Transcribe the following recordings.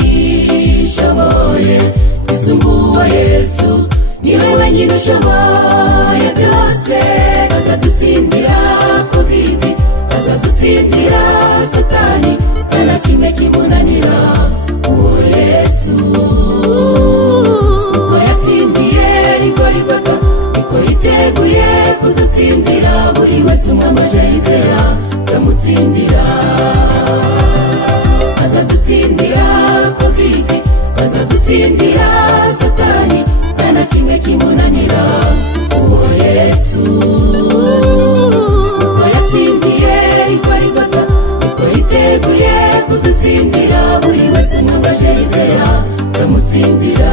gishoboye isumbuwa Yesu niwe wenyine ushoboye byose. Azadutsindira covid, azadutsindira satani, nta kimwe kimunanira uwo Yesu. Uko yatsindiye Rigorigota niko yiteguye kudutsindira buri wese umwamaje yizera zamutsindira. Azadutsindira covid, azadutsindira satani, nta kimwe kimunanira uwo Yesu. Uko yatsindiye Rigorigota niko yiteguye kudutsindira buri wese umwamaje yizera zamutsindira.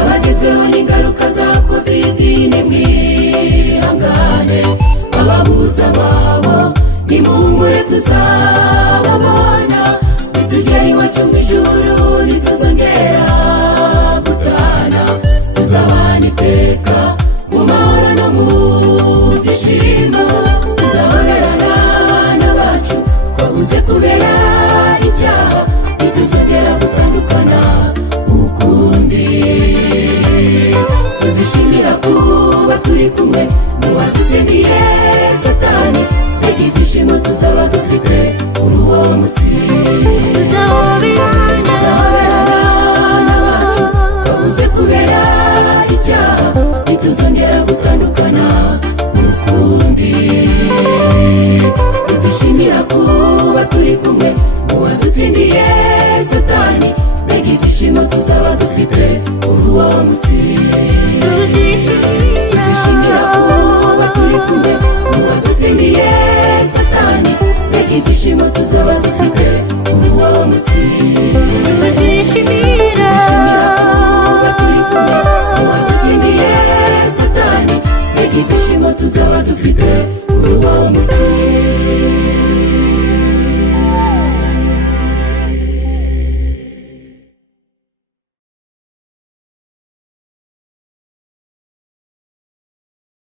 Abagizweho n'ingaruka za covid nimwihangane, ababuza babo nimuhumure tuzababona. Nitugera iwacu mu ijuru ntituzongera gutana, tuzabana iteka mu mahoro no mu byishimo. Tuzahoberana n'abacu twabuze kubera icyaha, ntituzongera gutandukana ukundi. Tuzishimira kuba turi kumwe n'uwadutsindiye satani, mbega ibyishimo tuzaba dufite kuri uwo munsi. Tuzahoberana n'abacu twabuze kubera icyaha, ntituzongera gutandukana ukundi. Tuzishimira kuba turi kumwe n'uwadutsindiye satani, mbega ibyishimo tuzaba dufite kuri uwo munsi. Tuzishimira kuba turi kumwe n'uwadutsindiye satani, mbega ibyishimo tuzaba dufite kuri uwo munsi.